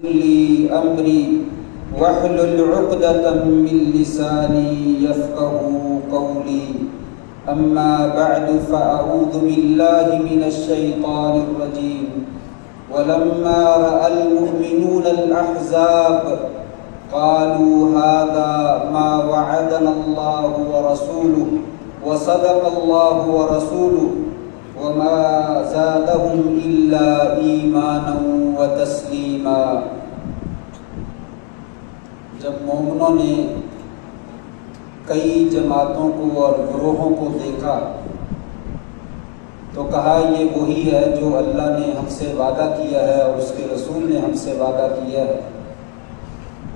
لي أمري واحلل عقدة من لساني يفقهوا قولي أما بعد فأعوذ بالله من الشيطان الرجيم ولما رأى المؤمنون الأحزاب قالوا هذا ما وعدنا الله ورسوله وصدق الله ورسوله وما زادهم إلا إيمانا وتسلیما۔ جب مومنوں نے کئی جماعتوں کو اور گروہوں کو دیکھا تو کہا یہ وہی ہے جو اللہ نے ہم سے وعدہ کیا ہے اور اس کے رسول نے ہم سے وعدہ کیا ہے،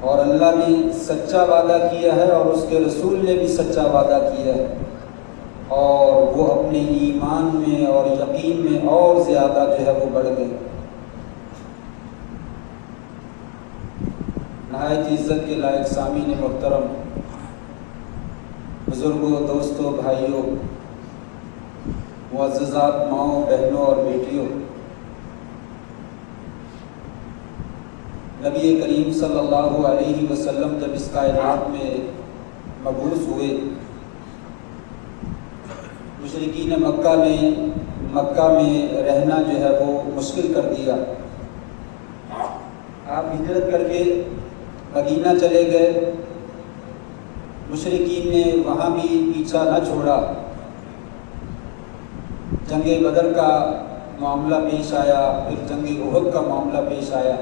اور اللہ نے سچا وعدہ کیا ہے اور اس کے رسول نے بھی سچا وعدہ کیا ہے، اور وہ اپنے ایمان میں اور یقین میں اور زیادہ جو ہے وہ بڑھ گئے۔ نہایت عزت کے لائق سامعین محترم، بزرگوں، دوستوں، بھائیوں، معززات ماؤں، بہنوں اور بیٹیوں، نبی کریم صلی اللہ علیہ وسلم جب اس کائنات میں مبعوث ہوئے، مشرکین مکہ نے مکہ میں رہنا جو ہے وہ مشکل کر دیا۔ آپ ہجرت کر کے مدینہ چلے گئے، مشرکین نے وہاں بھی پیچھا نہ چھوڑا، جنگ بدر کا معاملہ پیش آیا، پھر جنگ احد کا معاملہ پیش آیا،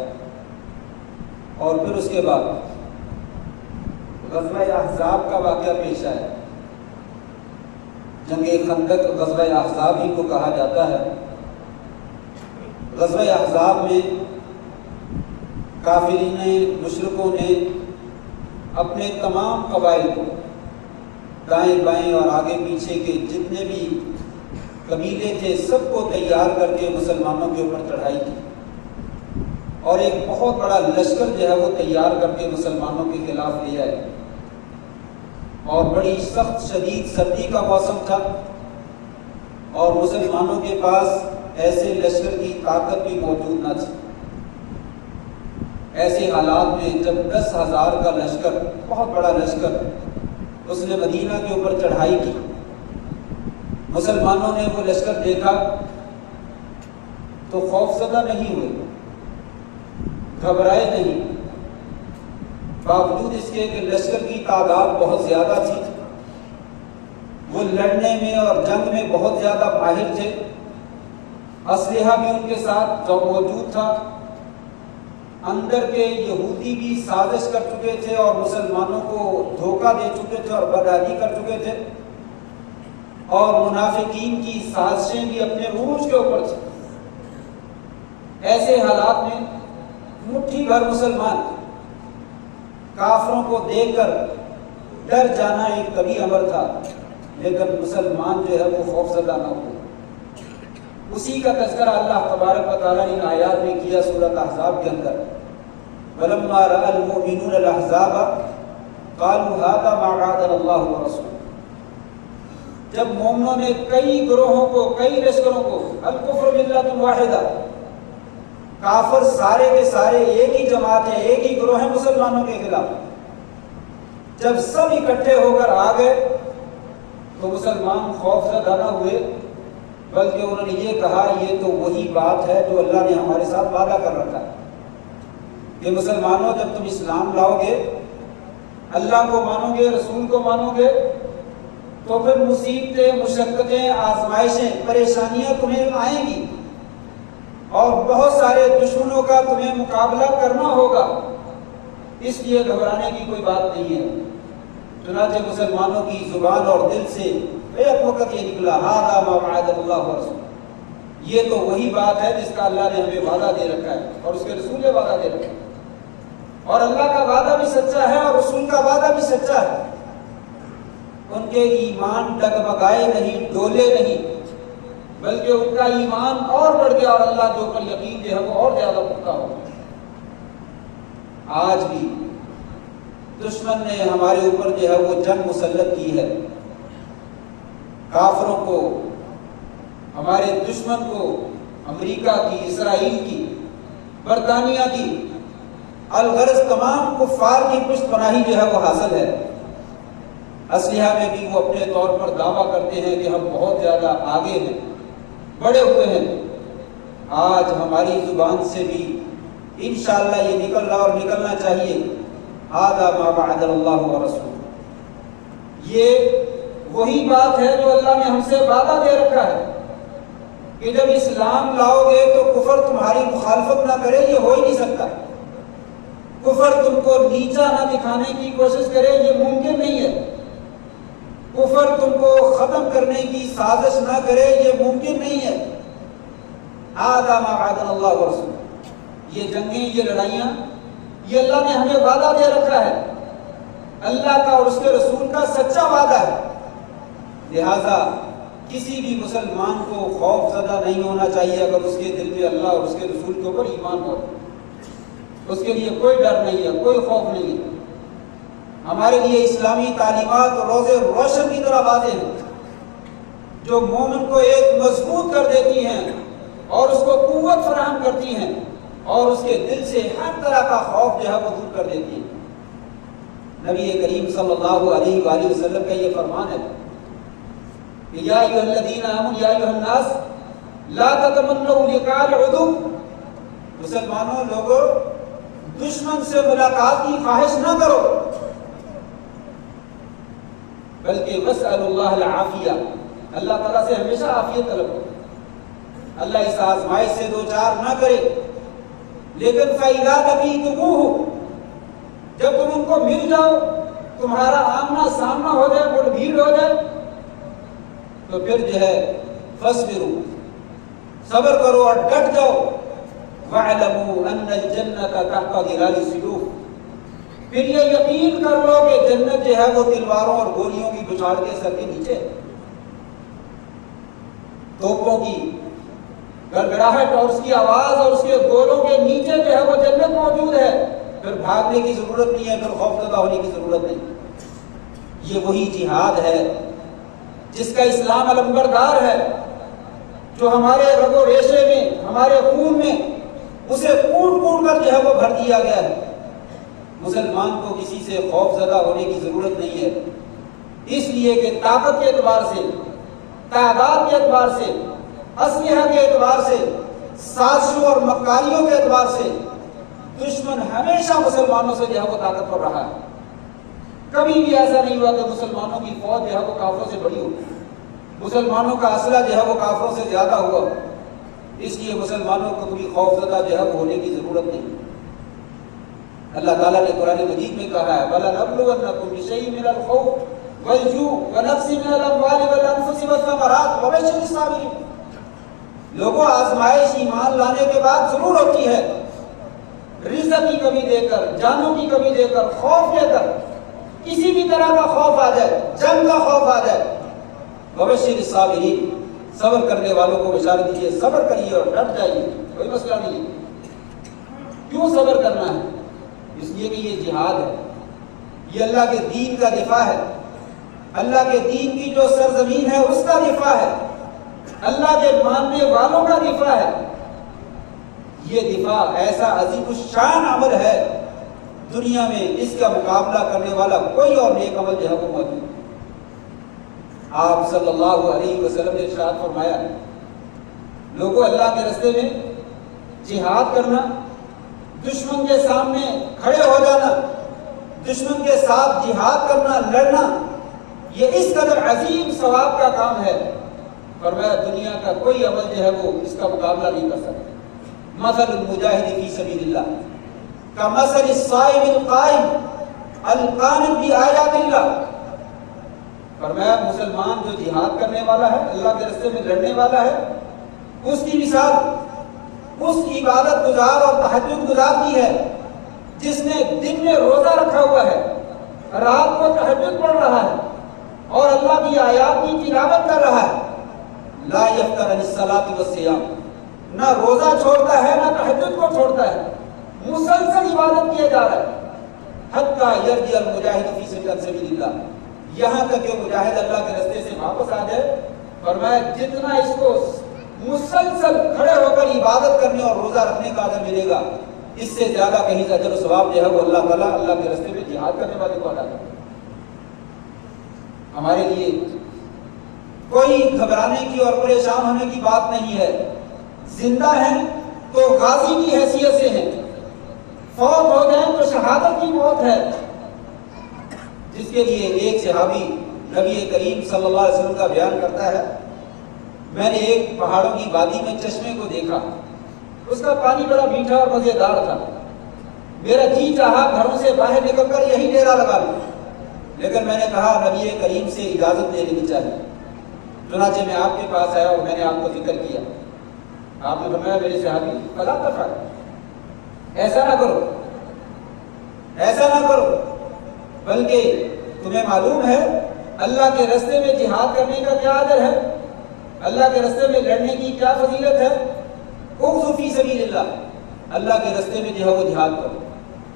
اور پھر اس کے بعد غزوہ احزاب کا واقعہ پیش آیا۔ جنگ خندق غزوہ احزاب ہی کو کہا جاتا ہے۔ غزوہ احزاب میں کافرین مشرکوں نے اپنے تمام قبائل کو، دائیں بائیں اور آگے پیچھے کے جتنے بھی قبیلے تھے، سب کو تیار کر کے مسلمانوں کے اوپر چڑھائی کی، اور ایک بہت بڑا لشکر جو ہے وہ تیار کر کے مسلمانوں کے خلاف لے آئے، اور بڑی سخت شدید سردی کا موسم تھا، اور مسلمانوں کے پاس ایسے لشکر کی طاقت بھی موجود نہ تھی۔ ایسے حالات میں جب 10,000 کا لشکر، بہت بڑا لشکر، اس نے مدینہ کے اوپر چڑھائی کی، مسلمانوں نے وہ لشکر دیکھا تو خوف زدہ نہیں ہوئے، گھبرائے نہیں، باوجود اس کے کہ لشکر کی تعداد بہت زیادہ تھی، وہ لڑنے میں اور جنگ میں بہت زیادہ ماہر تھے، اسلحہ بھی ان کے ساتھ جو موجود تھا، اندر کے یہودی بھی سازش کر چکے تھے اور مسلمانوں کو دھوکہ دے چکے تھے اور بدعہدی کر چکے تھے، اور منافقین کی سازشیں بھی اپنے عروج کے اوپر تھیں۔ ایسے حالات میں مٹھی بھر مسلمان کافروں کو دیکھ کر ڈر جانا ایک طبیعی امر تھا، لیکن مسلمان جو ہے وہ خوف زدہ نہ ہو۔ اسی کا تذکرہ اللہ تبارک و تعالیٰ نے آیات میں کیا سورۃ احزاب کے اندر، وَلَمَّا رَأَى الْمُؤْمِنُونَ الْأَحْزَابَ قَالُوا هَذَا مَا وَعَدَنَا اللَّهُ وَرَسُولُهُ۔ جب مومنوں نے کئی گروہوں کو، کئی لشکروں کو، الکفر ملۃ واحدہ، کافر سارے کے سارے ایک ہی جماعت ہے، ایک ہی گروہ ہے مسلمانوں کے خلاف، جب سب اکٹھے ہو کر آ گئے تو مسلمان خوف زدہ نہ ہوئے، بلکہ انہوں نے یہ کہا یہ تو وہی بات ہے جو اللہ نے ہمارے ساتھ وعدہ کر رکھا ہے کہ مسلمانوں جب تم اسلام لاؤ گے، اللہ کو مانو گے، رسول کو مانو گے، تو پھر مصیبتیں، مشقتیں، آزمائشیں، پریشانیاں تمہیں آئیں گی، اور بہت سارے دشمنوں کا تمہیں مقابلہ کرنا ہوگا، اس لیے گھبرانے کی کوئی بات نہیں ہے۔ چنانچہ مسلمانوں کی زبان اور دل سے ایک وقت یہ نکلا، ہذا ما وعدنا اللہ ورسولہ، یہ تو وہی بات ہے جس کا اللہ نے ہمیں وعدہ دے رکھا ہے اور اس کے رسول نے وعدہ دے رکھا ہے، اور اللہ کا وعدہ بھی سچا ہے اور رسول کا وعدہ بھی سچا ہے۔ ان کے ایمان ڈگمگائے نہیں، ڈولے نہیں، بلکہ ان کا ایمان اور بڑھ گیا، اور اللہ جو پر یقین جو ہے وہ اور زیادہ پختہ ہو۔ آج بھی دشمن نے ہمارے اوپر جو ہے وہ جنگ مسلط کی ہے، کافروں کو، ہمارے دشمن کو، امریکہ کی، اسرائیل کی، برطانیہ کی، الغرض تمام کفار کی پشت پناہی جو ہے وہ حاصل ہے۔ اسلحہ میں بھی وہ اپنے طور پر دعویٰ کرتے ہیں کہ ہم بہت زیادہ آگے ہیں، بڑے ہوئے ہیں۔ آج ہماری زبان سے بھی انشاءاللہ یہ نکل رہا اور نکلنا چاہیے، ھذا ما وعد اللہ ورسولہ۔ یہ وہی بات ہے جو اللہ نے ہم سے وعدہ دے رکھا ہے کہ جب اسلام لاؤ گے تو کفر تمہاری مخالفت نہ کرے، یہ ہو ہی نہیں سکتا۔ کفر تم کو نیچا نہ دکھانے کی کوشش کرے، یہ ممکن نہیں ہے۔ کفر تم کو ختم کرنے کی سازش نہ کرے، یہ ممکن نہیں ہے۔ ھذا ما وعدنا اللہ ورسولہ۔ یہ جنگیں، یہ لڑائیاں، یہ اللہ نے ہمیں وعدہ دے رکھا ہے، اللہ کا اور اس کے رسول کا سچا وعدہ ہے۔ لہذا کسی بھی مسلمان کو خوف زدہ نہیں ہونا چاہیے اگر اس کے دل میں اللہ اور اس کے رسول کے اوپر ایمان ہو۔ اس کے لیے کوئی ڈر نہیں ہے، کوئی خوف نہیں ہے۔ ہمارے لیے اسلامی تعلیمات روز روشن کی طرح واضح ہیں، جو مومن کو ایک مضبوط کر دیتی ہیں اور اس کو قوت فراہم کرتی ہیں اور اس کے دل سے ہر طرح کا خوف جو ہے وہ دور کر دیتی ہیں۔ نبی کریم صلی اللہ علیہ وآلہ وسلم کا یہ فرمان ہے کہ یا ایھا الذین آمنوا یا ایھا الناس لا تتمنوا لقاء العدو۔ مسلمانوں، لوگوں، دشمن سے ملاقات کی خواہش نہ کرو، بلکہ واسألوا اللہ العافیہ، اللہ تعالیٰ سے ہمیشہ عافیت طلب کرو۔ اللہ اس آزمائش سے دو چار نہ کرے، لیکن فَإِذَا لَقِيتُمُوهُ، جب تم ان کو مل جاؤ، تمہارا آمنا سامنا ہو جائے، بڑ بھیڑ ہو جائے، تو پھر جو ہے فَاصْبِرُوا، صبر کرو اور ڈٹ جاؤ، وَاعْلَمُوا أَنَّ الْجَنَّةَ تَحْتَ ظِلَالِ السُّيُوفِ، پھر یہ یقین کر لو کہ جنت جو ہے وہ تلواروں اور گولیوں کی بچھاڑ کے سر کے نیچے، توپوں کی گڑگڑاہٹ اور اس کی آواز اور اس کے گولوں کے نیچے جو ہے وہ جنت موجود ہے۔ پھر بھاگنے کی ضرورت نہیں ہے، پھر خوفزدہ ہونے کی ضرورت نہیں۔ یہ وہی جہاد ہے جس کا اسلام علمبردار ہے، جو ہمارے رگ و ریشے میں، ہمارے خون میں اسے کوٹ کوٹ کر جو ہے وہ بھر دیا گیا ہے۔ مسلمان کو کسی سے خوف زدہ ہونے کی ضرورت نہیں ہے، اس لیے کہ طاقت کے اعتبار سے، تعداد کے اعتبار سے، اسلحہ کے اعتبار سے، سازشوں اور مکاریوں کے اعتبار سے دشمن ہمیشہ مسلمانوں سے جو ہے وہ طاقت پر رہا ہے۔ کبھی بھی ایسا نہیں ہوا کہ مسلمانوں کی فوج جو ہے وہ کافروں سے بڑی ہو، مسلمانوں کا اسلحہ جو ہے وہ کافروں سے زیادہ ہوا۔ اس لیے مسلمانوں کو کبھی خوف زدہ جو ہے وہ ہونے کی ضرورت نہیں۔ اللہ تعالیٰ نے قرآن مجید میں کہا ہے وَلَنَبْلُوَنَّكُم بِشَيْءٍ مِّنَ الْخَوْفِ وَالْجُوعِ وَنَقْصٍ مِّنَ الْأَمْوَالِ وَالْأَنفُسِ وَالثَّمَرَاتِ وَبَشِّرِ الصَّابِرِينَ۔ لوگوں، آزمائش ایمان لانے کے بعد ضرور ہوتی ہے، رزق کی کمی دے کر، جانوں کی کمی دے کر، خوف دے کر، کسی بھی طرح کا خوف آ جائے، جنگ کا خوف آ جائے، وَبَشِّرِ الصَّابِرِينَ، صبر کرنے والوں کو بشارت دیجیے، صبر کریے اور ڈٹ جائیے، کوئی مسئلہ نہیں ہے۔ کیوں صبر کرنا ہے؟ اس لیے کہ یہ جہاد ہے، یہ اللہ کے دین کا دفاع ہے، اللہ کے دین کی جو سرزمین ہے اس کا دفاع ہے، اللہ کے ماننے والوں کا دفاع ہے۔ یہ دفاع ایسا عظیم الشان عمل ہے، دنیا میں اس کا مقابلہ کرنے والا کوئی اور نیک عمل جو ہے وہ موجود ہے۔ آپ صلی اللہ علیہ وسلم نے ارشاد فرمایا، لوگوں، اللہ کے راستے میں جہاد کرنا، دشمن کے سامنے کھڑے ہو جانا، دشمن کے ساتھ جہاد کرنا، لڑنا، یہ اس قدر عظیم ثواب کا کام ہے، فرمایا دنیا کا کوئی عمل جو ہے وہ اس کا مقابلہ نہیں کر سکتا۔ مثل المجاہد فی سبیل اللہ کمثل الصائم القائم القانت بآیات اللہ، فرمایا مسلمان جو جہاد کرنے والا ہے، اللہ کے راستے میں لڑنے والا ہے، اس کی مثال اس عبادت گزار اور تہجد گزار کی ہے جس نے دن میں روزہ رکھا ہوا ہے، رات کو تہجد پڑھ رہا ہے اور اللہ کی آیات کی تلاوت کر رہا ہے، لا یفتر عن الصلاۃ والصیام، نہ روزہ چھوڑتا ہے نہ تہجد کو چھوڑتا ہے، مسلسل عبادت کیے جا رہا ہے، حتیٰ یرجع المجاہد فی سبیل اللہ، یہاں تک کہ مجاہد اللہ کے راستے سے واپس آ جائے۔ فرمایا جتنا اس کو مسلسل کھڑے ہو کر عبادت کرنے اور روزہ رکھنے کا اجر ملے گا، اس سے زیادہ کہیں سے اجر و ثواب جو ہے وہ اللہ تعالیٰ اللہ کے راستے میں جہاد کرنے والے کو ادا کرتا ہے۔ ہمارے لیے کوئی گھبرانے کی اور پریشان ہونے کی بات نہیں ہے۔ زندہ ہیں تو غازی کی حیثیت سے ہیں، فوت ہو گئے تو شہادت کی موت ہے، جس کے لیے ایک صحابی نبی کریم صلی اللہ علیہ وسلم کا بیان کرتا ہے، میں نے ایک پہاڑوں کی وادی میں چشمے کو دیکھا، اس کا پانی بڑا میٹھا اور مزیدار تھا، میرا جی چاہا گھروں سے باہر نکل کر یہی ڈیرا لگا لوں، لیکن میں نے کہا نبی کریم سے اجازت لے لینی چاہیے، چنانچہ میں آپ کے پاس آیا اور میں نے آپ کو ذکر کیا، آپ نے فرمایا میرے صحابی فلا تفعل، ایسا نہ کرو، ایسا نہ کرو، بلکہ تمہیں معلوم ہے اللہ کے راستے میں جہاد کرنے کا کیا اجر ہے، اللہ کے راستے میں لڑنے کی کیا فضیلت ہے، اغزوا فی سبیل اللہ، اللہ کے راستے میں جو ہے وہ جہاد کرو،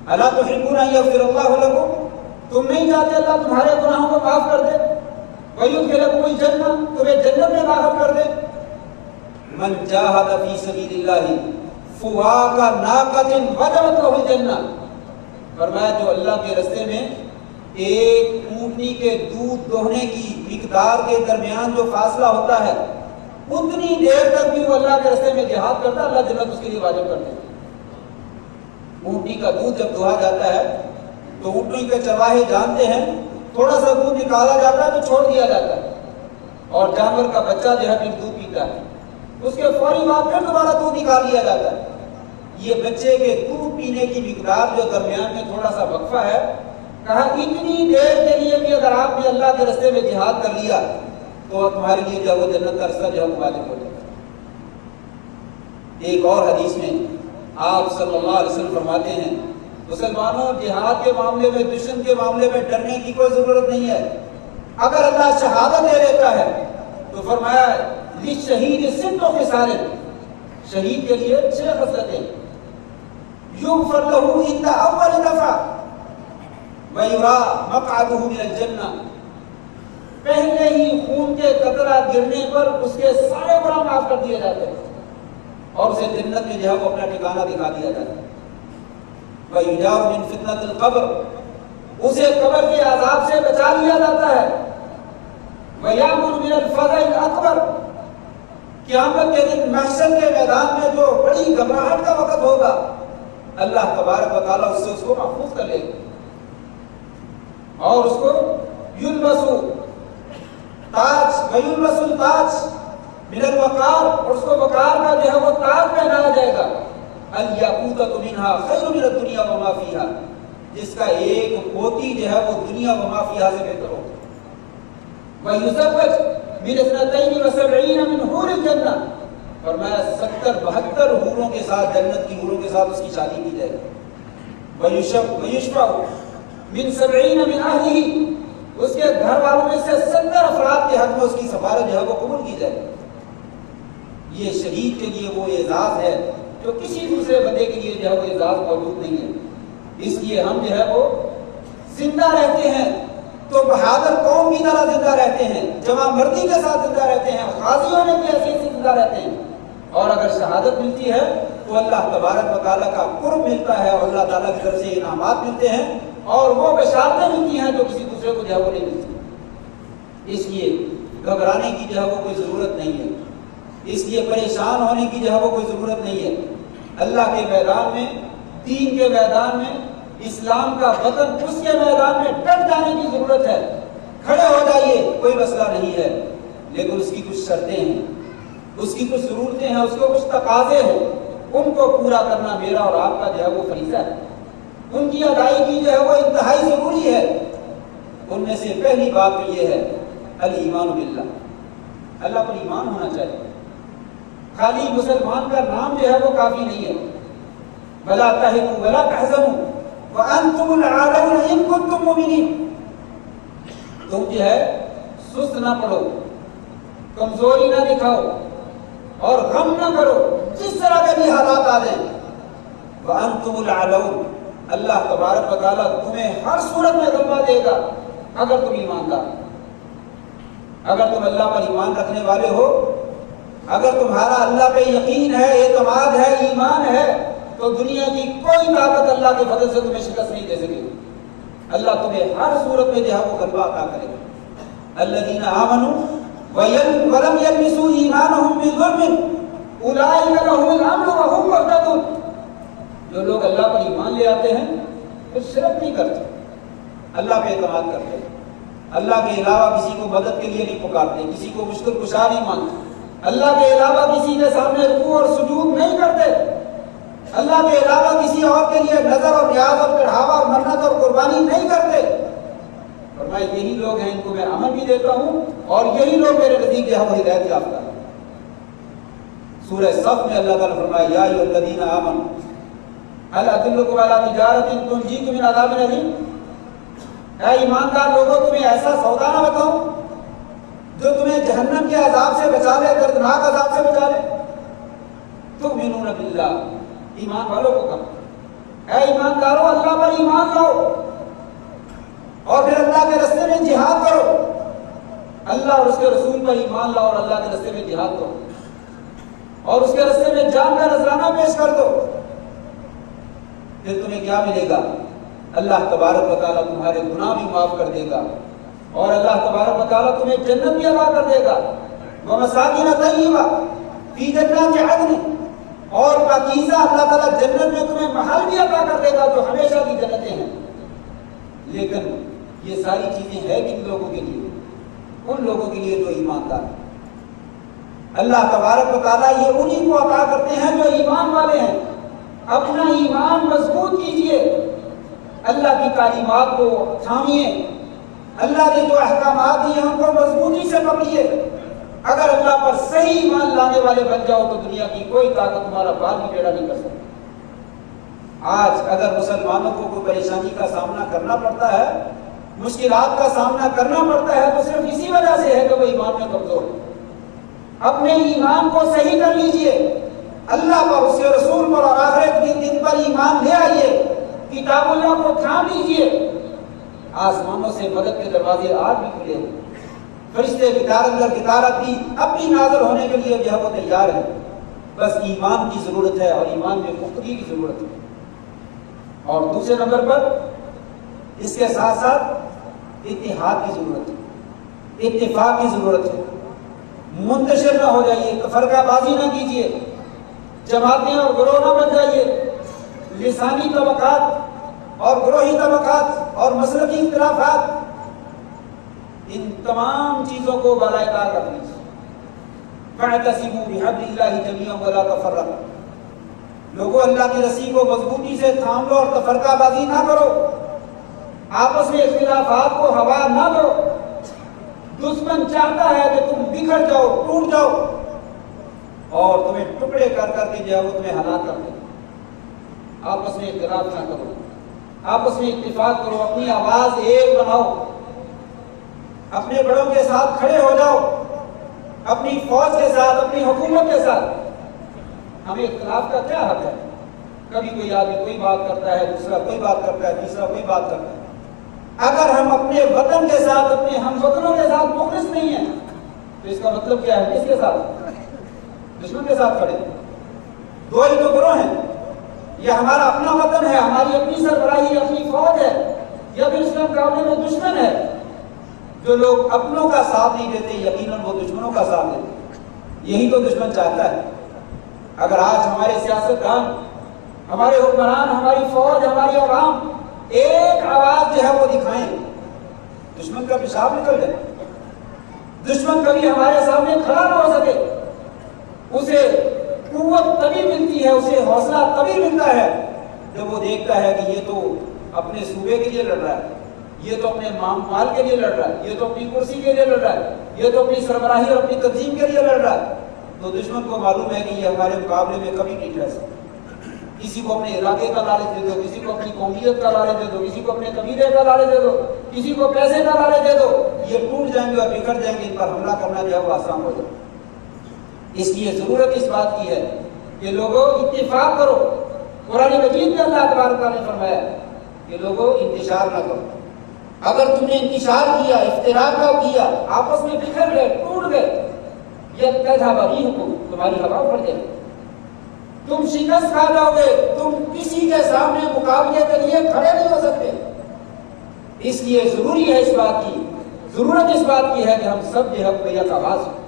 الا تحبون ان یغفر اللہ لکم، تم نہیں چاہتے اللہ تمہارے گناہوں کو معاف کر دے، ویدخلکم الجنہ، تمہیں جنت میں داخل کر دے، من جاہد فی سبیل اللہ فواک ناقۃ وجبت لہ الجنہ، فرمایا جو اللہ کے راستے میں ایک اونٹنی کے دودھ دوہنے کی مقدار کے درمیان جو فاصلہ ہوتا ہے اتنی دیر تک بھی وہ اللہ کے راستے میں جہاد کرتا ہے، اللہ جنت اس کے لیے واجب کر دیتا ہے۔ اونٹنی کا دودھ جب دوہا جاتا ہے تو اونٹنی کے چرواہے جانتے ہیں تھوڑا سا دودھ نکالا جاتا ہے تو چھوڑ دیا جاتا ہے، اور جانور کا بچہ جو ہے پھر دودھ پیتا ہے، اس کے فوری بعد پھر دوبارہ دودھ نکال لیا جاتا ہے۔ یہ بچے کے دودھ پینے کی مقدار جو درمیان میں تھوڑا سا وقفہ ہے، کہا اتنی دیر کے لیے بھی اگر آپ نے اللہ کے راستے میں جہاد کر لیا تو تمہارے لیے جو وہ جنت کا رستہ جو ہے واجب ہو جائے گا۔ ایک اور حدیث میں آپ صلی اللہ علیہ وسلم فرماتے ہیں مسلمانوں جہاد کے معاملے میں دشمن کے معاملے میں ڈرنے کی کوئی ضرورت نہیں ہے، اگر اللہ شہادت دے دیتا ہے تو فرمایا للشہید ست خصال، شہید کے لیے 6 خصلتیں، یغفر لہ عند اول دفعہ وَيُرَى مَقْعَدُهُ مِنَ الْجَنَّةِ، پہلے ہی خون کے قطرہ گرنے پر اس کے سارے گناہ معاف کر دیے جاتے ہیں اور اسے جنت میں جو ہے وہ اپنا ٹھکانہ دکھا دیا جاتا ہے۔ وَيُجَارُ مِنْ فِتْنَةِ الْقَبْرِ، اسے قبر کے عذاب سے بچا لیا جاتا ہے۔ وَيَأْمُنُ مِنَ الْفَزَعِ الْأَكْبَرِ، قیامت کے دن محشر کے میدان میں جو بڑی گھبراہٹ کا وقت ہوگا اللہ تبارک و تعالیٰ اس سے اس کو محفوظ کر لے گا، اور اس کو یلبسو تاج ویلبسو التاج من الوقار، اور اس کو وقار کا جو ہے وہ تاج پہنایا جائے گا، الیاقوتۃ منہا خیر من الدنیا وما فیہا، جس کا ایک موتی جو ہے وہ دنیا وما فیہا سے بہتر ہو، ویزوج من 72 من حور الجنہ، فرمایا 72 حوروں کے ساتھ، جنت کی حوروں کے ساتھ اس کی شادی کی جائے گی، ویشفع من 70 من اہلہ، اس کے گھر والوں میں سے 70 افراد کے حق میں اس کی سفارت جو ہے وہ قبول کی جائے۔ یہ شہید کے لیے وہ اعزاز ہے جو کسی دوسرے بندے کے لیے جو ہے وہ اعزاز موجود نہیں ہے، اس لیے ہم جو ہے وہ زندہ رہتے ہیں تو بہادر قوم کی طرح زندہ رہتے ہیں، جمع مردی کے ساتھ زندہ رہتے ہیں، غازیوں نے بھی ایسے زندہ رہتے ہیں، اور اگر شہادت ملتی ہے تو اللہ تبارک و تعالیٰ کا قرب ملتا ہے اور اللہ تعالیٰ کی طرف سے انعامات ملتے ہیں اور وہ بشارتیں ملتی ہیں جو کسی دوسرے کو جو ہے وہ نہیں ملتی۔ اس لیے گھبرانے کی جو ہے وہ کوئی ضرورت نہیں ہے، اس لیے پریشان ہونے کی جو ہے وہ کوئی ضرورت نہیں ہے۔ اللہ کے میدان میں، دین کے میدان میں، اسلام کا وطن اس کے میدان میں ڈٹ جانے کی ضرورت ہے، کھڑے ہو جائیے، کوئی مسئلہ نہیں ہے، لیکن اس کی کچھ شرطیں ہیں، اس کی کچھ ضرورتیں ہیں، اس کو کچھ تقاضے ہیں، ان کو پورا کرنا میرا اور آپ کا جو ہے وہ فریضہ ہے، ان کی ادائیگی جو ہے وہ انتہائی ضروری ہے۔ ان میں سے پہلی بات تو یہ ہے الایمان باللہ، اللہ پر ایمان ہونا چاہیے، خالی مسلمان کا نام جو ہے وہ کافی نہیں ہے۔ ولا تہنوا ولا تحزنوا وانتم الاعلون ان کنتم مؤمنین، تم جو ہے سست نہ پڑو، کمزوری نہ دکھاؤ اور غم نہ کرو، جس طرح کے بھی حالات آ جائیں۔ وانتم الاعلون، اللہ تبارک و تعالیٰ تمہیں ہر صورت میں غلبہ دے گا اگر تم ایماندار، اگر تم اللہ پر ایمان رکھنے والے ہو، اگر تمہارا اللہ پہ یقین ہے، اعتماد ہے، ایمان ہے، تو دنیا کی کوئی طاقت اللہ کے فضل سے تمہیں شکست نہیں دے سکے گی. اللہ تمہیں ہر صورت میں جو ہے وہ غلبہ عطا کرے گا. الذین آمنوا ولم یلبسوا ایمانهم بظلم اولئک لهم الامن وهم مهتدون. جو لوگ اللہ پر ایمان لے آتے ہیں پھر شرک نہیں کرتے, اللہ پہ اعتماد کرتے ہیں, اللہ کے علاوہ کسی کو مدد کے لیے نہیں پکارتے, کسی کو مشکل کشا نہیں مانتے, اللہ کے علاوہ کسی کے سامنے رکوع اور سجود نہیں کرتے, اللہ کے علاوہ کسی اور کے لیے نظر اور نیاز اور چڑھاوا اور منت اور قربانی نہیں کرتے. فرمایا یہی لوگ ہیں, ان کو میں امن بھی دیتا ہوں اور یہی لوگ میرے نزدیک جو ہے وہ ہدایت یافتہ ہیں. سورہ صف میں اللہ تعالیٰ فرمایا یا ایھا الذین آمنوا هل ادلکم علی تجارۃ تنجیکم من عذاب الیم. اے ایماندار لوگوں, تمہیں ایسا سودا نہ بتاؤں جو تمہیں جہنم کے عذاب سے بچا لے, دردناک عذاب سے بچا لے. تؤمنون باللہ, ایمان والوں کو کہا اے ایمانداروں اللہ پر ایمان لاؤ اور پھر اللہ کے راستے میں جہاد کرو. اللہ اور اس کے رسول پر ایمان لاؤ اور اللہ کے راستے میں جہاد کرو اور اس کے راستے میں جان کا نذرانہ پیش کر دو. پھر تمہیں کیا ملے گا؟ اللہ تبارک و تعالیٰ تمہارے گناہ بھی معاف کر دے گا اور اللہ تبارک و تعالیٰ تمہیں جنت بھی عطا کر دے گا. ومساکن طیبہ فی جنات عدن, اور پاکیزہ اللہ تعالیٰ جنت میں تمہیں محل بھی عطا کر دے گا جو ہمیشہ کی جنتیں ہیں. لیکن یہ ساری چیزیں ہیں کن لوگوں کے لیے؟ ان لوگوں کے لیے جو ایماندار ہیں. اللہ تبارک و تعالیٰ یہ انہی کو عطا کرتے ہیں جو ایمان والے ہیں. اپنا ایمان مضبوط کیجئے, اللہ کی تعلیمات کو تھامیے, اللہ کے جو احکامات ہیں ان کو مضبوطی سے پکڑیے. اگر اللہ پر صحیح ایمان لانے والے بن جاؤ تو دنیا کی کوئی طاقت تمہارا بال بھی ٹیڑھا نہیں کر سکتی. آج اگر مسلمانوں کو کوئی پریشانی کا سامنا کرنا پڑتا ہے, مشکلات کا سامنا کرنا پڑتا ہے, تو صرف اسی وجہ سے ہے کہ وہ ایمان میں کمزور ہے. اپنے ایمان کو صحیح کر لیجئے, اللہ پر, اس کے رسول پر اور آخرت کے دن پر ایمان لے آئیے, کتاب اللہ کو تھام لیجئے. آسمانوں سے مدد کے دروازے آج بھی کھلے ہیں, فرشتے کتارت بھی اپنی نازل ہونے کے لیے جو ہے وہ تیار ہے. بس ایمان کی ضرورت ہے اور ایمان میں پختگی کی ضرورت ہے. اور دوسرے نمبر پر اس کے ساتھ ساتھ اتحاد کی ضرورت ہے, اتفاق کی ضرورت ہے. منتشر نہ ہو جائیے, فرقہ بازی نہ کیجیے, جماعتیں اور گروہ نہ بن جائیے. لسانی طبقات اور گروہی طبقات اور مسلکی اختلافات, ان تمام چیزوں کو بالائے طاق رکھ لیجیے. فاعتصموا بحبل اللہ جمیعا ولا تفرقوا. لوگوں, اللہ کی رسی کو مضبوطی سے تھام لو اور تفرقہ بازی نہ کرو, آپس میں اختلافات کو ہوا نہ دو. دشمن چاہتا ہے کہ تم بکھر جاؤ, ٹوٹ جاؤ اور تمہیں ٹکڑے کر کر کے جو ہے وہ تمہیں ہلاک کر دے. آپس میں اختلاف نہ کرو, آپس میں اتفاق کرو, اپنی آواز ایک بناؤ, اپنے بڑوں کے ساتھ کھڑے ہو جاؤ, اپنی فوج کے ساتھ, اپنی حکومت کے ساتھ. ہمیں اختلاف کا کیا حق ہے؟ کبھی کوئی آدمی کوئی بات کرتا ہے, دوسرا کوئی بات کرتا ہے, تیسرا کوئی بات کرتا ہے. اگر ہم اپنے وطن کے ساتھ, اپنے ہم وطنوں کے ساتھ مخلص نہیں ہیں تو اس کا مطلب کیا ہے؟ کس کے ساتھ؟ دشمن کے ساتھ کھڑے. دو ہی تو گروہ ہیں, یہ ہمارا اپنا وطن ہے, ہماری اپنی سربراہی, اپنی فوج ہے, یا پھر اس کے مقابلے میں دشمن ہے. جو لوگ اپنوں کا ساتھ نہیں دیتے یقیناً وہ دشمنوں کا ساتھ دیتے. یہی تو دشمن چاہتا ہے. اگر آج ہمارے سیاستدان, ہمارے حکمران, ہماری فوج, ہماری عوام ایک آواز جو ہے وہ دکھائیں, دشمن کا پیشاب نکل جائے. دشمن کبھی ہمارے سامنے کھڑا نہ ہو سکے. اسے قوت تبھی ملتی ہے, اسے حوصلہ تبھی ملتا ہے جب وہ دیکھتا ہے کہ یہ تو اپنے صوبے کے لیے لڑ رہا ہے, یہ تو اپنے مال کے لیے لڑ رہا ہے, یہ تو اپنی کرسی کے لیے لڑ رہا ہے, یہ تو اپنی سربراہی اور اپنی تنظیم کے لیے لڑ رہا ہے. تو دشمن کو معلوم ہے کہ یہ ہمارے مقابلے میں کبھی نہیں ٹھہر سکتا. کسی کو اپنے علاقے کا لالچ دے دو, کسی کو اپنی قومیت کا لالچ دے دو, کسی کو اپنے قبیلے کا لالچ دے دو, کسی کو پیسے کا لالچ دے دو, یہ ٹوٹ جائیں گے اور بکھر جائیں گے. ان پر حملہ کرنا جو ہے وہ آسان ہو جائے. اس لیے ضرورت اس بات کی ہے کہ لوگوں اتفاق کرو. قرآن مجید میں اللہ تبارک نے فرمایا کہ لوگوں انتشار نہ کرو. اگر تم نے انتشار کیا, افتراق کیا, آپس میں بکھر گئے, ٹوٹ گئے, یہ تذهب ريحكم, تمہاری ہوا پڑ جائے. تم شکست کھا جاؤ گے، تم کسی کے سامنے مقابلے کے لیے کھڑے نہیں ہو سکتے۔ اس لیے ضروری ہے، اس بات کی ضرورت اس بات کی ہے کہ ہم سب جو ہے بیک آواز ہوں۔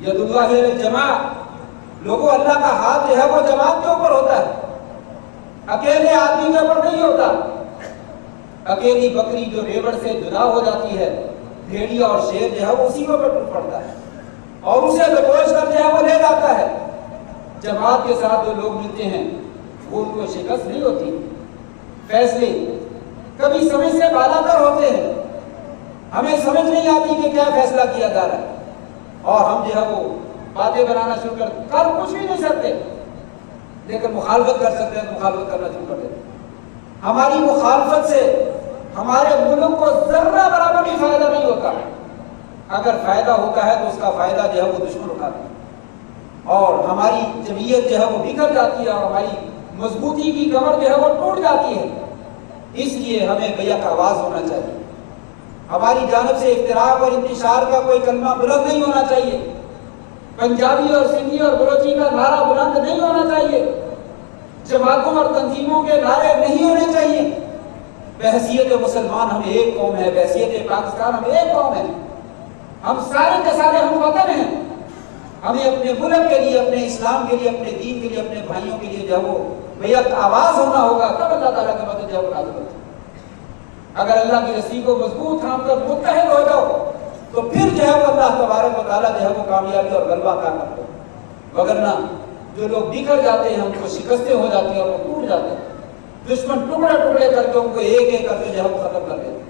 ید اللہ الجماع، لوگوں اللہ کا ہاتھ جو ہے وہ جماعت کے اوپر ہوتا ہے، اکیلے آدمی کے اوپر نہیں ہوتا۔ اکیلی بکری جو ریوڑ سے جدا ہو جاتی ہے، بھیڑیا اور شیر جو ہے وہ اسی کے اوپر ٹوٹ پڑتا ہے اور اسے دبوچ کر جو ہے وہ لے جاتا ہے۔ جماعت کے ساتھ جو لوگ ملتے ہیں وہ ان کو شکست نہیں ہوتی۔ فیصلے کبھی سمجھ سے بالاتر ہوتے ہیں، ہمیں سمجھ نہیں آتی کہ کیا فیصلہ کیا جا رہا ہے، اور ہم جو ہے وہ باتیں بنانا شروع کر کچھ بھی نہیں سکتے، لیکن مخالفت کر سکتے ہیں، مخالفت کرنا شروع کر دیتے ہیں۔ ہماری مخالفت سے ہمارے ملک کو ذرہ برابر بھی فائدہ نہیں ہوتا، اگر فائدہ ہوتا ہے تو اس کا فائدہ جو ہے وہ دشمن اٹھاتے ہیں، اور ہماری جمعیت جو ہے وہ بکھر جاتی ہے، اور ہماری مضبوطی کی کمر جو ہے وہ ٹوٹ جاتی ہے۔ اس لیے ہمیں بیک آواز ہونا چاہیے، ہماری جانب سے افتراق اور انتشار کا کوئی کلمہ بلند نہیں ہونا چاہیے، پنجابی اور سندھی اور بلوچی کا نعرہ بلند نہیں ہونا چاہیے، جماعتوں اور تنظیموں کے نعرے نہیں ہونے چاہیے۔ بحیثیت مسلمان ہم ایک قوم ہے، بحیثیت پاکستان ہم ایک قوم ہے، ہم سارے کے سارے ہم وطن ہیں۔ ہمیں اپنے ملک کے لیے، اپنے اسلام کے لیے، اپنے دین کے لیے، اپنے بھائیوں کے لیے جو وہ بیک آواز ہونا ہوگا، تب اللہ تعالیٰ کی مدد جو نازل ہوتی ہے۔ اگر اللہ کی رسی کو مضبوط تھام کر متحد ہو جاؤ تو پھر جو ہے وہ اللہ تبارک و تعالیٰ جو ہے وہ کامیابی اور غلبہ عطا کرتا ہے، وگرنہ جو لوگ بکھر جاتے ہیں ان کو شکستیں ہو جاتی ہیں اور وہ ٹوٹ جاتے ہیں، دشمن ٹکڑے ٹکڑے کر کے ان کو ایک ایک کر کے جو ہے وہ ختم کر دیتے ہیں۔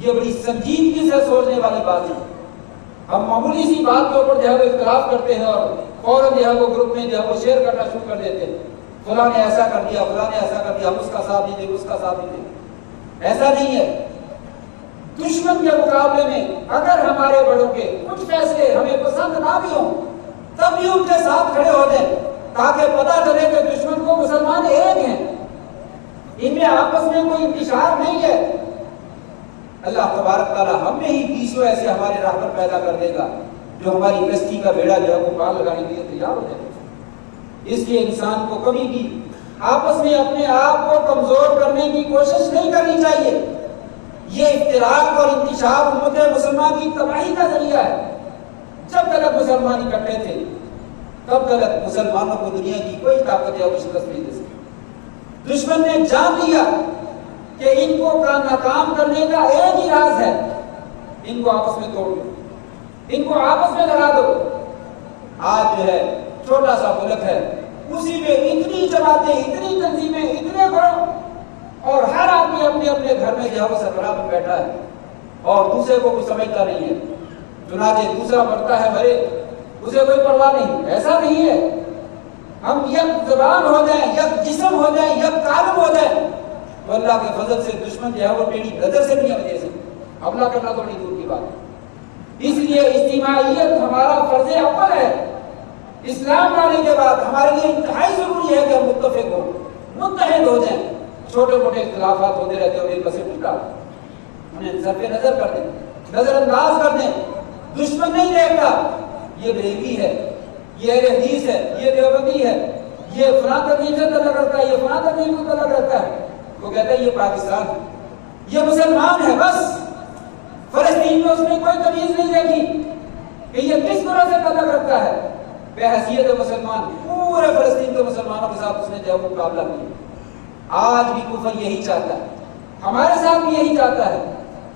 یہ بڑی سنجیدگی سے سوچنے والی بات ہے۔ ہم معمولی سی بات کے اوپر جو ہے وہ اختلاف کرتے ہیں اور فوراً جو ہے وہ گروپ میں جو ہے وہ شیئر کرنا شروع کر دیتے ہیں، فلاں نے ایسا کر دیا، فلاں نے ایسا کر دیا، ہم اس کا ساتھ نہیں دیں، اس کا ساتھ نہیں دیں۔ ایسا نہیں ہے۔ دشمن کے مقابلے میں اگر ہمارے بڑوں کے کچھ فیصلے ہمیں پسند نہ بھی ہوں تب بھی ان کے ساتھ کھڑے ہو جائیں، تاکہ پتہ چلے کہ دشمن کو مسلمان ایک ہیں، ان میں آپس میں کوئی انتشار نہیں ہے۔ اللہ تبارک تعالیٰ ہم میں ہی 20 ایسے ہمارے راہ پر پیدا کر دے گا جو ہماری کشتی کا بیڑا جو ہے وہ پار لگانے کے لیے تیار ہو جائے گا۔ اس لیے انسان کو کبھی بھی آپس میں اپنے آپ کو کمزور کرنے کی کوشش نہیں کرنی چاہیے۔ یہ افتراق اور انتشار امت مسلمان کی تباہی کا ذریعہ ہے۔ جب تک مسلمان اکٹھے تھے تب تک مسلمانوں کو دنیا کی کوئی طاقت یا شکست نہیں دے سکتی۔ دشمن نے جان لیا کہ ان کو ناکام کرنے کا ایک ہی راز ہے، ان کو آپس میں توڑ دو، ان کو آپس میں لڑا دو۔ آج جو ہے چھوٹا سا ملک ہے، اسی میں اتنی جماعتیں، اتنی تنظیمیں، اتنے گروہ، اور ہر آدمی اپنے اپنے گھر میں جو ہے وہ سربراہ میں بیٹھا ہے اور دوسرے کو کچھ سمجھتا نہیں ہے۔ چنانچہ دوسرا بڑھتا ہے مرے، اسے کوئی پرواہ نہیں۔ ایسا نہیں ہے۔ ہم یک زبان ہو جائیں، یک جسم ہو جائیں، یک قالب ہو جائیں تو اللہ کے فضل سے دشمن جو ہے وہ ٹیڑھی نظر سے نہیں ہمیں دے سکتے، حملہ کرنا تو بڑی دور کی بات ہے۔ اس لیے اجتماعیت ہمارا فرض اول ہے۔ اسلام لانے کے بعد ہمارے لیے انتہائی ضروری ہے کہ ہم متفق ہوں، متحد ہو جائیں۔ چھوٹے موٹے اختلافات ہوتے رہتے ہیں اور ایک بسے ٹوٹا انہیں سر پہ نظر کر دیں، نظر انداز کر دیں۔ دشمن نہیں دیکھتا یہ بریلوی ہے، یہ اہل حدیث ہے، یہ دیوبندی ہے، یہ فلاں تنظیم سے تعلق رکھتا ہے، یہ فلاں تنظیم سے تعلق رکھتا ہے۔ وہ کہتا ہے یہ پاکستان ہے، یہ مسلمان ہے، بس فلسطین میں اس نے کوئی تمیز نہیں دیکھی کہ یہ کس طرح سے تعلق رکھتا ہے۔ بحیثیت مسلمان پورے فلسطین کے مسلمانوں کے ساتھ اس نے جو مقابلہ کیا۔ آج بھی کفر یہی چاہتا ہے، ہمارے ساتھ بھی یہی چاہتا ہے۔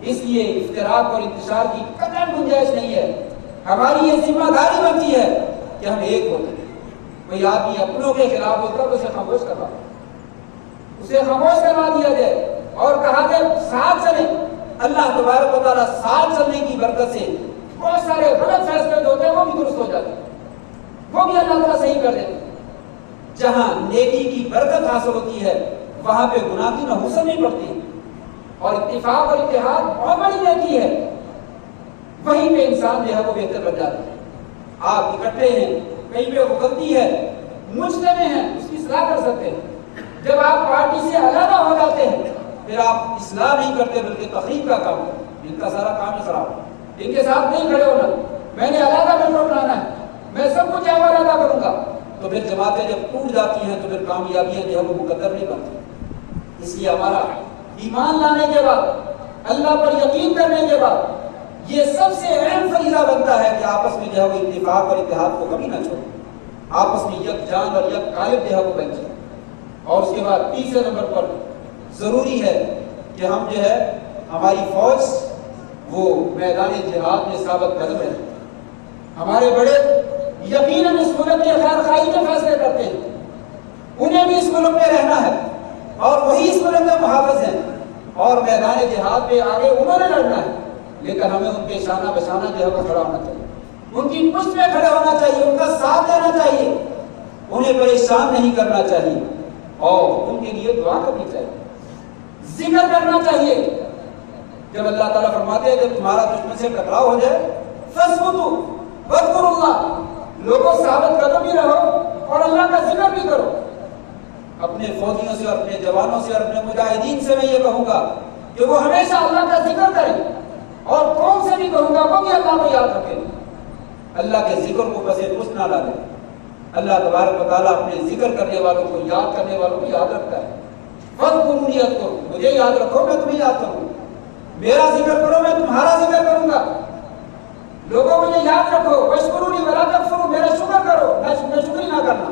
اس لیے افتراق اور انتشار کی قطعاً گنجائش نہیں ہے۔ ہماری یہ ذمہ داری بنتی ہے کہ ہم ایک ہوتے ہیں۔ کوئی آدمی اپنوں کے خلاف ہوتا تو اسے خاموش کروا، اسے خاموش کروا دیا جائے اور کہا جائے ساتھ چلیں۔ اللہ تبارک و تعالیٰ ساتھ چلنے کی برکت سے بہت سارے غلط فیصلے ہوتے ہیں وہ بھی درست ہو جاتے ہیں، وہ بھی اللہ تعالیٰ صحیح کر دیتے ہیں۔ جہاں نیکی کی برکت حاصل ہوتی ہے وہاں پہ گناہ کی نحوست نہیں پڑتی ہے، اور اتفاق اور اتحاد بہت بڑی نیکی ہے۔ وہیں پہ انسان جو ہے وہ بہتر بن جاتا ہے۔ آپ اکٹھے ہیں، کہیں پہ غلطی ہے، مجتمع ہیں، اس کی اصلاح کر سکتے ہیں۔ جب آپ پارٹی سے علیحدہ ہو جاتے ہیں پھر آپ اصلاح نہیں کرتے بلکہ تخریب کا کام کرتے، ان کا سارا کام ہے خراب۔ ان کے ساتھ نہیں کھڑے ہونا، میں نے علیحدہ ممبر بنانا ہے، میں سب کچھ علیحدہ کروں گا، تو پھر جماعتیں جب ٹوٹ جاتی ہیں تو پھر کامیابیاں جو ہے وہ مقدر نہیں بنتی۔ اس لیے ہمارا ایمان لانے کے بعد، اللہ پر یقین کرنے کے بعد یہ سب سے اہم فریضہ بنتا ہے کہ آپس میں جو ہے وہ اتفاق اور اتحاد کو کبھی نہ چھوڑیں، آپس میں یک جان اور یک قالب جو ہے وہ بن جائے۔ اور اس کے بعد تیسرے نمبر پر ضروری ہے کہ ہم جو ہے ہماری فوج وہ میدان جہاد میں ثابت قدم رہے۔ ہمارے بڑے یقیناً اس ملک کے خیر خواہی کے فیصلے کرتے ہیں، انہیں بھی اس ملک میں رہنا ہے اور وہی اس ملک میں محافظ ہیں اور میدان جہاد پہ آگے انہوں نے لڑنا ہے، لیکن ہمیں ان کے شانہ بشانہ جو ہے وہ کھڑا ہونا چاہیے، ان کی پشت میں کھڑے ہونا چاہیے، ان کا ساتھ دینا چاہیے، انہیں پریشان نہیں کرنا چاہیے اور ان کے لیے دعا کرنی چاہیے، ذکر کرنا چاہیے۔ جب اللہ تعالیٰ فرماتے ہیں جب تمہارا دشمن سے ٹکراؤ ہو جائے فَاثْبُتُوا وَاذْكُرُوا اللَّهَ، لوگوں ثابت قدم بھی رہو اور اللہ کا ذکر بھی کرو۔ اپنے فوجیوں سے اور اپنے جوانوں سے اور اپنے مجاہدین سے میں یہ کہوں گا کہ وہ ہمیشہ اللہ کا ذکر کریں، اور قوم سے بھی کہوں گا وہ بھی اللہ کو یاد رکھیں، اللہ کے ذکر کو بس کچھ نہ ڈالیں۔ اللہ تبارک و تعالیٰ اپنے ذکر کرنے والوں کو، یاد کرنے والوں کو یاد رکھتا ہے۔ فَاذْكُرُونِی اذْکُرکم، مجھے یاد رکھو میں تمہیں یاد کروں، میرا ذکر کرو میں تمہارا ذکر کروں گا۔ لوگوں مجھے یاد رکھو، وَاشْکُرُونِی وَلَا تَکْفُرُوا، میرا شکر کرو میں شکر نہ کرنا۔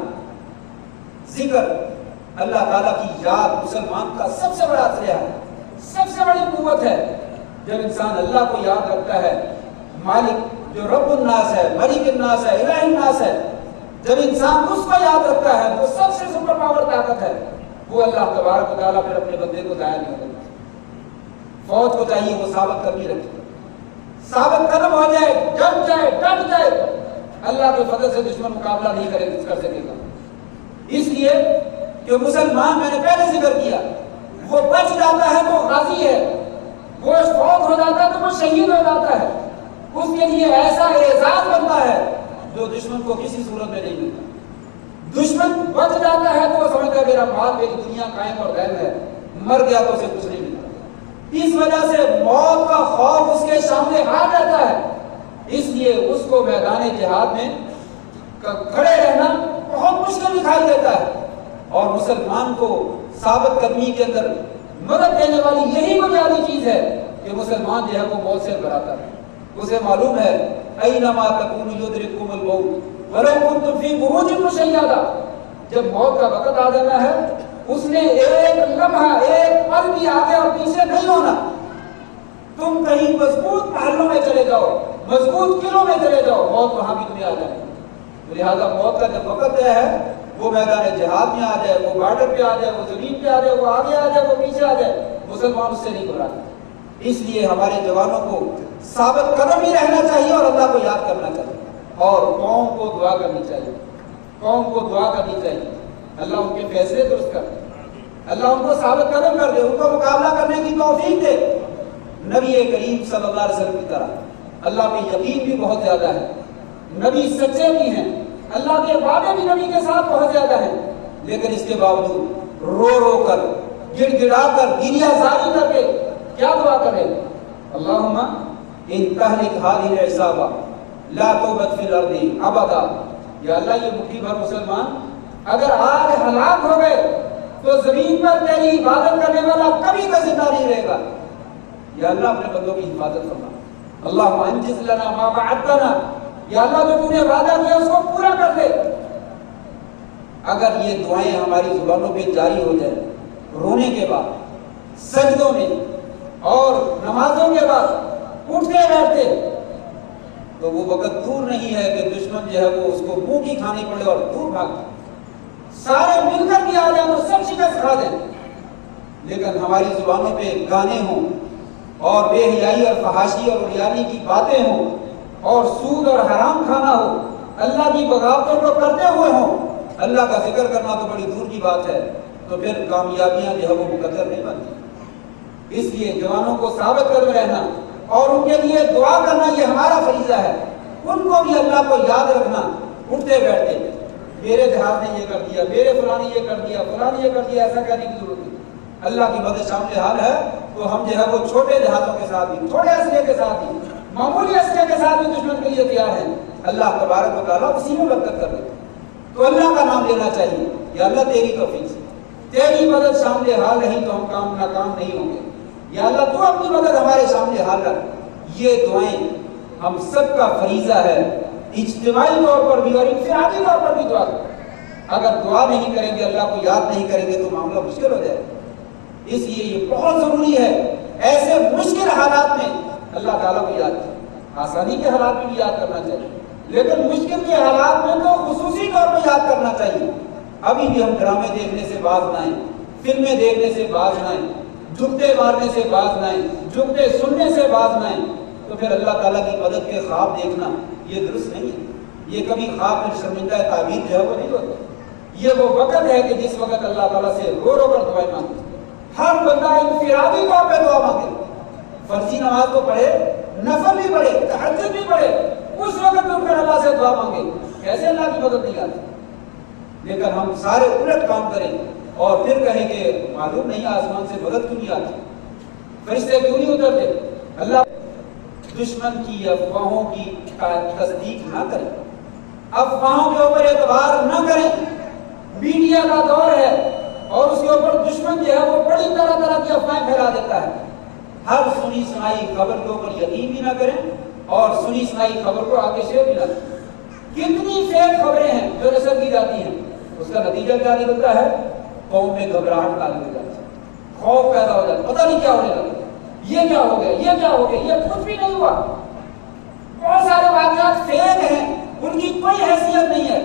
ذکر، اللہ تعالیٰ کی یاد مسلمان کا سب سے بڑا اسلحہ ہے، سب سے بڑی قوت ہے۔ جب انسان اللہ کو یاد رکھتا ہے، مالک جو رب الناس ہے، ملک الناس ہے، الہ الناس ہے، جب انسان اس کو یاد رکھتا ہے وہ سب سے سپر پاور طاقت ہے، وہ اللہ تبارک و تعالیٰ پھر اپنے بندے کو ضائع نہیں ہوتا۔ فوج کو چاہیے وہ ثابت قدمی رکھے، ثابت قدم ہو جائے، جم جائے، ڈٹ جائے، اللہ کے فضل سے دشمن مقابلہ نہیں کر سکے گا۔ اس لیے کہ مسلمان، میں نے پہلے ذکر کیا، وہ بچ جاتا ہے تو غازی ہے، وہ فوت ہو جاتا ہے تو وہ شہید ہو جاتا ہے، اس کے لیے ایسا اعزاز بنتا ہے جو دشمن کو کسی صورت میں نہیں ملتا۔ دشمن بچ جاتا ہے تو وہ سمجھتا ہے میرا مال، میری دنیا قائم اور دائم ہے، مر گیا تو اسے کچھ نہیں ملتا۔ اس وجہ سے موت کا خوف اس کے سامنے حال رہتا ہے، اس لیے اس کو میدان جہاد میں کھڑے رہنا بہت مشکل دکھائی دیتا ہے۔ اور مسلمان کو ثابت قدمی کے اندر مدد دینے والی یہی بنیادی چیز ہے کہ مسلمان جو ہے وہ موت سے ڈراتا ہے۔ اسے معلوم ہے اینما تکونوا یدرککم الموت ولو کنتم فی بروج مشیدہ، جب موت کا وقت آ جانا ہے اس نے ایک لمحہ، ایک پل بھی آگے اور پیچھے نہیں ہونا۔ تم کہیں مضبوط محلوں میں چلے جاؤ، مضبوط قلعوں میں چلے جاؤ، موت وہاں بھی تمہیں آ جائے گی۔ لہٰذا موت کا جب وقت ہے وہ میدان جہاد میں آ جائے، وہ بارڈر پہ آ جائے، وہ زمین پہ آ جائے، وہ آگے آ جائے، وہ پیچھے آ جائے، مسلمان اس سے نہیں گھبراتے۔ اس لیے ہمارے جوانوں کو ثابت قدم ہی رہنا چاہیے اور اللہ کو یاد کرنا چاہیے، اور قوم کو دعا کرنی چاہیے، قوم کو دعا کرنی چاہیے اللہ ان کے فیصلے درست کر دے، اللہ ان کو ثابت قدم کر دے، ان کو مقابلہ کرنے کی توفیق دے۔ نبی کریم صلی اللہ علیہ وسلم کی طرح اللہ پہ یقین بھی بہت زیادہ ہے، نبی سچے بھی ہیں، اللہ کے وعدے بھی نبی کے ساتھ بہت زیادہ ہیں، لیکن اس کے باوجود رو رو کر، گڑ گڑا کر، گریہ زاری کر کے کیا دعا کرے؟ اللہم ان تہلک ہذہ العصابہ لا توبت فی الارض ابدا، یا اللہ یہ مٹھی بھر مسلمان اگر آج ہلاک ہو گئے تو زمین پر تیری عبادت کرنے والا کبھی کا زندہ نہیں رہے گا۔ یا اللہ اپنے بندوں کی حفاظت فرما، اللہم انجز لنا ما وعدتنا، یا اللہ جو تو نے وعدہ کیا اس کو پورا کر دے۔ اگر یہ دعائیں ہماری زبانوں پہ جاری ہو جائے، رونے کے بعد، سجدوں میں اور نمازوں کے بعد اٹھتے بیٹھتے، تو وہ وقت دور نہیں ہے کہ دشمن جو ہے وہ اس کو منہ کی کھانی پڑے اور دور بھاگ جائے، سارے مل کر بھی آ جائیں تو سب شکست کھا دیں، لیکن ہماری زبانوں پہ گانے ہوں اور بے حیائی اور فحاشی اور عریانی کی باتیں ہوں اور سود اور حرام کھانا ہو، اللہ کی بغاوتوں کو کرتے ہوئے ہوں، اللہ کا ذکر کرنا تو بڑی دور کی بات ہے، تو پھر کامیابیاں جو ہے وہ مقدر نہیں بنتی۔ اس لیے جوانوں کو ثابت قدم رہنا اور ان کے لیے دعا کرنا یہ ہمارا فریضہ ہے، ان کو بھی اللہ کو یاد رکھنا اٹھتے بیٹھتے، میرے جہاز نے یہ کر دیا، میرے فلاں نے یہ کر دیا، فلاں نے یہ کر دیا، ایسا کہنے کی ضرورت نہیں۔ اللہ کی مدد شامل حال ہے تو ہم جو ہے وہ چھوٹے جہازوں کے ساتھ بھی، تھوڑے اسلحے کے ساتھ بھی، معمولی اسلحے کے ساتھ بھی دشمن کے لیے تیار ہیں، اللہ تبارک و تعالیٰ اسی میں برکت کر دے۔ تو اللہ کا نام لینا چاہیے، یا اللہ تیری توفیق سے، تیری مدد سامنے حال رہی تو ہم ناکام نہیں ہوں گے، یا اللہ تو اپنی مدد ہمارے سامنے حال رکھ۔ یہ دعائیں ہم سب کا فریضہ ہے، اجتماعی طور پر بھی اور انفرادی طور پر بھی دعا کریں۔ اگر دعا نہیں کریں گے، اللہ کو یاد نہیں کریں گے تو معاملہ مشکل ہو جائے گا۔ اس لیے یہ بہت ضروری ہے ایسے مشکل حالات میں اللہ تعالیٰ کو یاد کریں۔ آسانی کے حالات میں بھی یاد کرنا چاہیے، لیکن مشکل کے حالات میں تو خصوصی طور پر یاد کرنا چاہیے۔ ابھی بھی ہم ڈرامے دیکھنے سے باز نہ آئیں، فلمیں دیکھنے سے باز نہ آئیں، جھکتے مارنے سے باز نہ آئیں، جھکتے سننے سے باز نہ آئیں، تو پھر اللہ تعالیٰ کی مدد کے خواب دیکھنا یہ درست نہیں ہے۔ یہ کبھی خواب میں شرمندہ تعبیر جو ہے وہ نہیں ہوتا۔ یہ وہ وقت ہے کہ جس وقت اللہ تعالیٰ سے رو رو کر دعائیں مانگے۔ ہر بندہ انفرادی طور پہ دعا مانگے، فرضی نماز تو پڑھے، نفل بھی پڑھے، تہجد بھی پڑھے، اس وقت میں پھر اللہ سے دعا مانگے، کیسے اللہ کی مدد نہیں آتی؟ لیکن ہم سارے الٹ کام کریں اور پھر کہیں کہ معلوم نہیں آسمان سے مدد کیوں نہیں آتی، فرشتے کیوں نہیں اترتے؟ اللہ دشمن کی افواہوں کی تصدیق نہ کریں، افواہوں کے اوپر اعتبار نہ کریں۔ میڈیا کا دور ہے اور اس کے اوپر دشمن جو ہے وہ بڑی طرح طرح کی افواہیں پھیلا دیتا ہے۔ ہر سنی سنائی خبر کے اوپر یقین بھی نہ کریں اور سنی سنائی خبر کو آگے شیئر بھی نہ کریں۔ کتنی فیک خبریں ہیں جو نشر کی جاتی ہیں، اس کا نتیجہ کیا نکلتا ہے؟ قوم میں گھبراہٹ لانے لگ جاتی ہے، خوف پیدا ہو جاتا ہے، پتہ نہیں کیا ہونے لگا، یہ کیا ہو گیا، یہ کیا ہو گیا، یہ کچھ بھی نہیں ہوا۔ بہت سارے واقعات فیک ہیں، ان کی کوئی حیثیت نہیں ہے،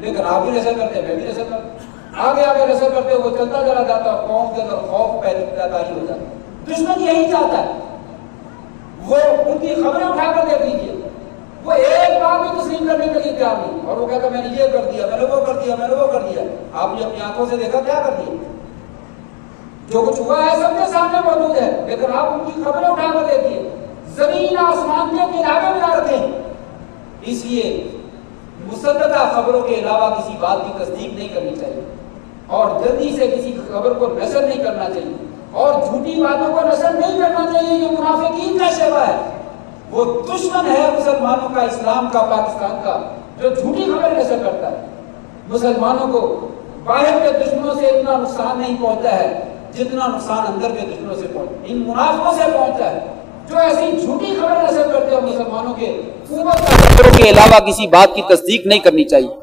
لیکن آپ بھی نشر کرتے ہیں، میں بھی نشر کرتا ہوں، آگے آگے نشر کرتے وہ چلتا چلا جاتا ہے، قوم کے اندر خوف پیدا ہو جاتا ہے۔ دشمن یہی چاہتا ہے، وہ ان کی خبریں اٹھا کر دیکھ لیجیے، وہ ایک بار بھی تسلیم کرنے کے لیے تیار نہیں، اور وہ کہتا میں نے یہ کر دیا، میں نے وہ کر دیا، میں نے وہ کر دیا۔ آپ نے اپنی آنکھوں سے دیکھا کیا کر دیا؟ جو کچھ ہوا ہے سب کے سامنے موجود ہے، لیکن آپ ان کی خبریں اٹھا کر دیکھیے، زمین آسمان کے کنارے میں نہ رکھیں۔ اس لیے مصدقہ خبروں کے علاوہ کسی بات کی تصدیق نہیں کرنی چاہیے، اور جلدی سے کسی خبر کو نشر نہیں کرنا چاہیے، اور جھوٹی باتوں کو نشر نہیں کرنا چاہیے۔ یہ منافقین کا شیوا ہے، وہ دشمن ہے مسلمانوں کا، اسلام کا، پاکستان کا، جو جھوٹی خبر نشر کرتا ہے۔ مسلمانوں کو باہر کے دشمنوں سے اتنا نقصان نہیں پہنچتا ہے جتنا نقصان اندر کے دشمنوں سے پہنچتا ہے، ان منافقوں سے پہنچتا ہے جو ایسی جھوٹی خبر نشر کرتے ہیں۔ مسلمانوں کے خبروں کے علاوہ کسی بات کی تصدیق نہیں کرنی چاہیے،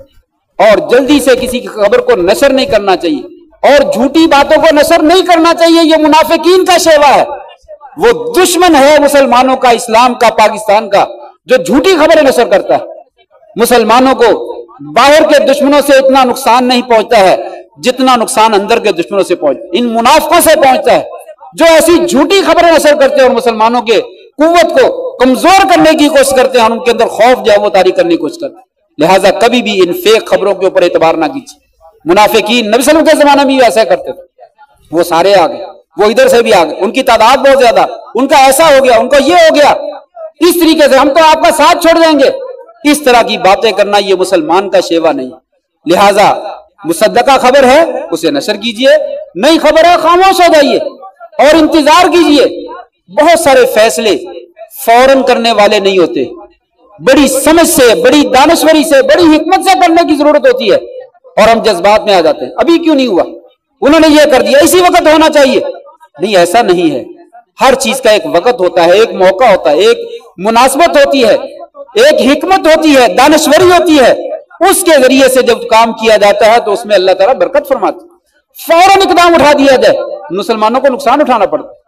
اور جلدی سے کسی کی خبر کو نشر نہیں کرنا چاہیے، اور جھوٹی باتوں کو نشر نہیں کرنا چاہیے۔ یہ منافقین کا شیوا ہے، وہ دشمن ہے مسلمانوں کا، اسلام کا، پاکستان کا، جو جھوٹی خبریں نشر کرتا ہے۔ مسلمانوں کو باہر کے دشمنوں سے اتنا نقصان نہیں پہنچتا ہے جتنا نقصان اندر کے دشمنوں سے پہنچتا ہے، ان منافقوں سے پہنچتا ہے جو ایسی جھوٹی خبریں نشر کرتے ہیں اور مسلمانوں کے قوت کو کمزور کرنے کی کوشش کرتے ہیں، اور ان کے اندر خوف جو ہے وہ طاری کرنے کی کوشش کرتے ہیں۔ لہٰذا کبھی بھی ان فیک خبروں کے اوپر اعتبار نہ کیجیے۔ منافقین نبی صلی اللہ علیہ وسلم کے زمانے میں بھی ایسا کرتے تھے، وہ سارے آ گئے، وہ ادھر سے بھی آ گئے، ان کی تعداد بہت زیادہ، ان کا ایسا ہو گیا، ان کا یہ ہو گیا، اس طریقے سے ہم تو آپ کا ساتھ چھوڑ دیں گے۔ اس طرح کی باتیں کرنا یہ مسلمان کا شیوا نہیں۔ لہٰذا مصدقہ خبر ہے اسے نشر کیجئے، نئی خبر ہے خاموش ہو جائیے اور انتظار کیجئے۔ بہت سارے فیصلے فوراً کرنے والے نہیں ہوتے، بڑی سمجھ سے، بڑی دانشوری سے، بڑی حکمت سے کرنے کی ضرورت ہوتی ہے، اور ہم جذبات میں آ جاتے ہیں۔ ابھی کیوں نہیں ہوا، انہوں نے یہ کر دیا، اسی وقت ہونا چاہیے۔ نہیں، ایسا نہیں ہے، ہر چیز کا ایک وقت ہوتا ہے، ایک موقع ہوتا ہے، ایک مناسبت ہوتی ہے، ایک حکمت ہوتی ہے، دانشوری ہوتی ہے، اس کے ذریعے سے جب کام کیا جاتا ہے تو اس میں اللہ تعالیٰ برکت فرماتا ہے، فوراً اقدام اٹھا دیا جائے، مسلمانوں کو نقصان اٹھانا پڑتا ہے۔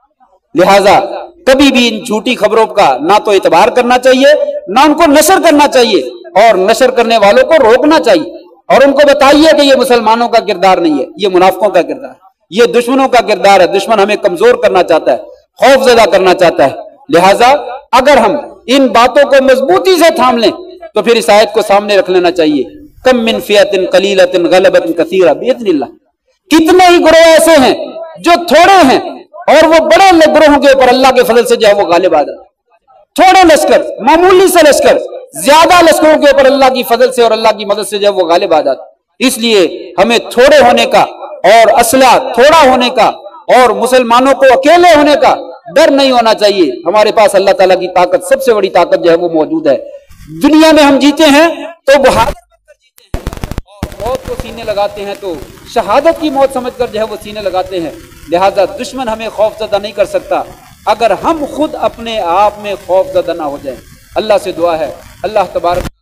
لہٰذا کبھی بھی ان جھوٹی خبروں کا نہ تو اعتبار کرنا چاہیے، نہ ان کو نشر کرنا چاہیے، اور نشر کرنے والوں کو روکنا چاہیے، اور ان کو بتائیے کہ یہ مسلمانوں کا کردار نہیں ہے، یہ منافقوں کا کردار ہے، یہ دشمنوں کا کردار ہے۔ دشمن ہمیں کمزور کرنا چاہتا ہے، خوف زدہ کرنا چاہتا ہے۔ لہٰذا اگر ہم ان باتوں کو مضبوطی سے تھام لیں تو پھر اس آیت کو سامنے رکھ لینا چاہیے، کم من فئۃ قلیلۃ غلبت کثیرۃ باذن اللہ۔ کتنے ہی گروہ ایسے ہیں جو تھوڑے ہیں اور وہ بڑے گروہوں کے اوپر اللہ کے فضل سے جو ہے وہ غالب آ جاتے ہیں۔ تھوڑے لشکر، معمولی سے لشکر، زیادہ لشکروں کے اوپر اللہ کی فضل سے اور اللہ کی مدد سے جو ہے وہ غالب آ جاتے ہیں۔ اس لیے ہمیں تھوڑے ہونے کا اور اسلحہ تھوڑا ہونے کا اور مسلمانوں کو اکیلے ہونے کا ڈر نہیں ہونا چاہیے۔ ہمارے پاس اللہ تعالیٰ کی طاقت، سب سے بڑی طاقت جو ہے وہ موجود ہے۔ دنیا میں ہم جیتے ہیں تو بہادر بن کر جیتے ہیں، اور موت کو سینے لگاتے ہیں تو شہادت کی موت سمجھ کر جو ہے وہ سینے لگاتے ہیں، لہٰذا دشمن ہمیں خوف زدہ نہیں کر سکتا اگر ہم خود اپنے آپ میں خوف زدہ نہ ہو جائیں۔ اللہ سے دعا ہے اللہ تبارک